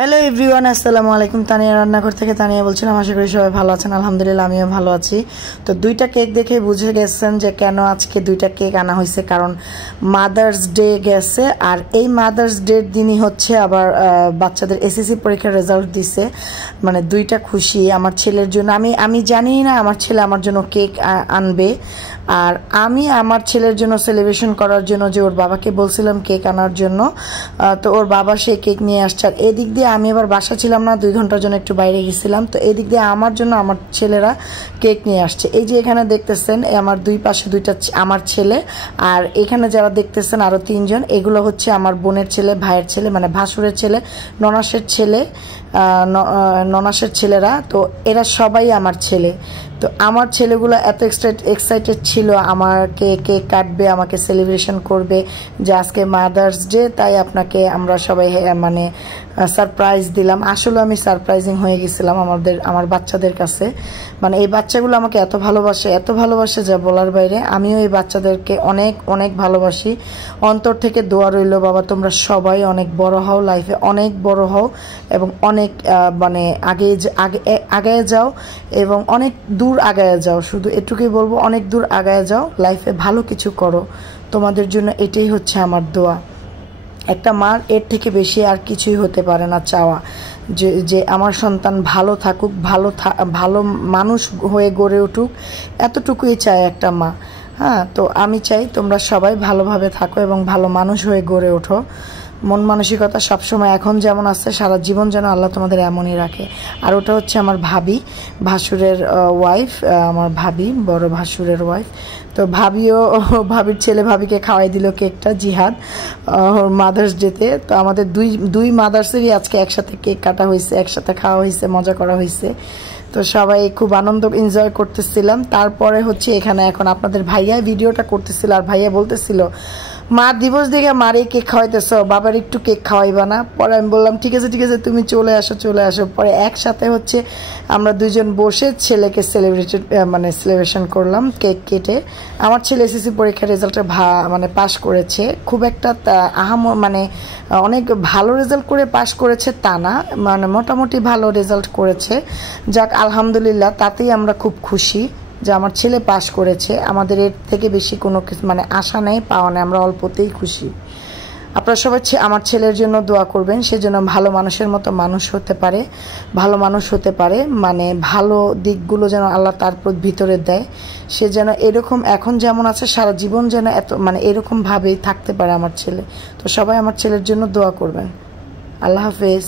Hello everyone, আসসালামু আলাইকুম। তানিয়া রান্নাঘর থেকে তানিয়া বলছিলাম। আশা করি সবাই ভালো আছেন। আলহামদুলিল্লাহ আমিও ভালো আছি। তো দুইটা কেক দেখে বুঝে গেছেন যে কেন আজকে দুইটা কেক আনা হয়েছে, কারণ মাদার্স ডে গেছে। আর এই মাদার্স ডের দিনই হচ্ছে আবার বাচ্চাদের এসএসসি পরীক্ষার রেজাল্ট দিছে। মানে দুইটা খুশি আমার ছেলের জন্য। আমি জানি না আমার ছেলে আমার জন্য কেক আনবে, আর আমি আমার ছেলের জন্য সেলিব্রেশন করার জন্য যে ওর বাবাকে বলছিলাম কেক আনার জন্য, তো ওর বাবা সেই কেক নিয়ে আসছে। আর এদিক দিয়ে আমি এবার বাসা ছিলাম না, 2 ঘন্টার জন্য একটু বাইরে গেছিলাম। তো এদিক দিয়ে আমার জন্য আমার ছেলেরা কেক নিয়ে আসছে। এই যে এখানে দেখতেছেন আমার দুই পাশে দুইটা আমার ছেলে, আর এখানে যারা দেখতেছেন আরও 3 জন, এগুলো হচ্ছে আমার বোনের ছেলে, ভাইয়ের ছেলে, মানে ভাসুরের ছেলে, ননাসের ছেলে, ননাসের ছেলেরা। তো এরা সবাই আমার ছেলে। তো আমার ছেলেগুলো এত এক্সাইটেড ছিল আমাকে কেক কাটবে, আমাকে সেলিব্রেশন করবে যে আজকে মাদার্স ডে, তাই আপনাকে আমরা সবাই মানে সারপ্রাইজ দিলাম। আসলে আমি সারপ্রাইজিং হয়ে গেছিলাম আমার বাচ্চাদের কাছে। মানে এই বাচ্চাগুলো আমাকে এত ভালোবাসে যা বলার বাইরে। আমিও এই বাচ্চাদেরকে অনেক অনেক ভালোবাসি। অন্তর থেকে দোয়া রইল, বাবা তোমরা সবাই অনেক বড় হও, লাইফে অনেক বড় হও এবং অনেক মানে আগে যাও এবং অনেক দূর আগায় যাও। শুধু এটুকুই বলবো, অনেক দূর আগায় যাও, লাইফে ভালো কিছু করো। তোমাদের জন্য এটাই হচ্ছে আমার দোয়া। একটা মার এর থেকে বেশি আর কিছুই হতে পারে না চাওয়া, যে আমার সন্তান ভালো থাকুক, ভালো মানুষ হয়ে গড়ে উঠুক, এতটুকুই চায় একটা মা। হ্যাঁ, তো আমি চাই তোমরা সবাই ভালোভাবে থাকো এবং ভালো মানুষ হয়ে গড়ে ওঠো। মন মানসিকতা সবসময় এখন যেমন আছে সারা জীবন যেন আল্লাহ তোমাদের এমনই রাখে। আর ওটা হচ্ছে আমার ভাবি, ভাসুরের ওয়াইফ, আমার ভাবি, বড় ভাসুরের ওয়াইফ। তো ভাবির ছেলে ভাবিকে খাওয়াই দিল কেকটা, জিহাদ, মাদার্স ডেতে। তো আমাদের দুই মাদার্সেরই আজকে একসাথে কেক কাটা হয়েছে, একসাথে খাওয়া হয়েছে, মজা করা হয়েছে। তো সবাই খুব আনন্দ এনজয় করতেছিলাম। তারপরে হচ্ছে এখানে এখন আপনাদের ভাইয়া ভিডিওটা করতেছিল, আর ভাইয়া বলতেছিল মা দিবস দেখে মারে কেক খাওয়াইতেছ, বাবার একটু কেক খাওয়াইবা না? পরে আমি বললাম ঠিক আছে তুমি চলে আসো। পরে একসাথে হচ্ছে আমরা দুজন বসে ছেলেকে সেলিব্রেশন করলাম কেক কেটে। আমার ছেলে এসএসসি পরীক্ষার রেজাল্টে মানে পাশ করেছে। খুব একটা মানে অনেক ভালো রেজাল্ট করে পাশ করেছে তা না, মানে মোটামুটি ভালো রেজাল্ট করেছে। যাক আলহামদুলিল্লাহ, তাতেই আমরা খুব খুশি যে আমার ছেলে পাশ করেছে। আমাদের এর থেকে বেশি কোনো কিছু মানে আশা নেই, পাওয়া নেই, আমরা অল্পতেই খুশি। আপনারা সবাই আমার ছেলের জন্য দোয়া করবেন, সে যেন ভালো মানুষের মতো মানুষ হতে পারে, মানে ভালো দিকগুলো যেন আল্লাহ তার ভিতরে দেয়। সে যেন এরকম এখন যেমন আছে সারা জীবন যেন মানে এরকমভাবেই থাকতে পারে আমার ছেলে। তো সবাই আমার ছেলের জন্য দোয়া করবেন। আল্লাহ হাফেজ।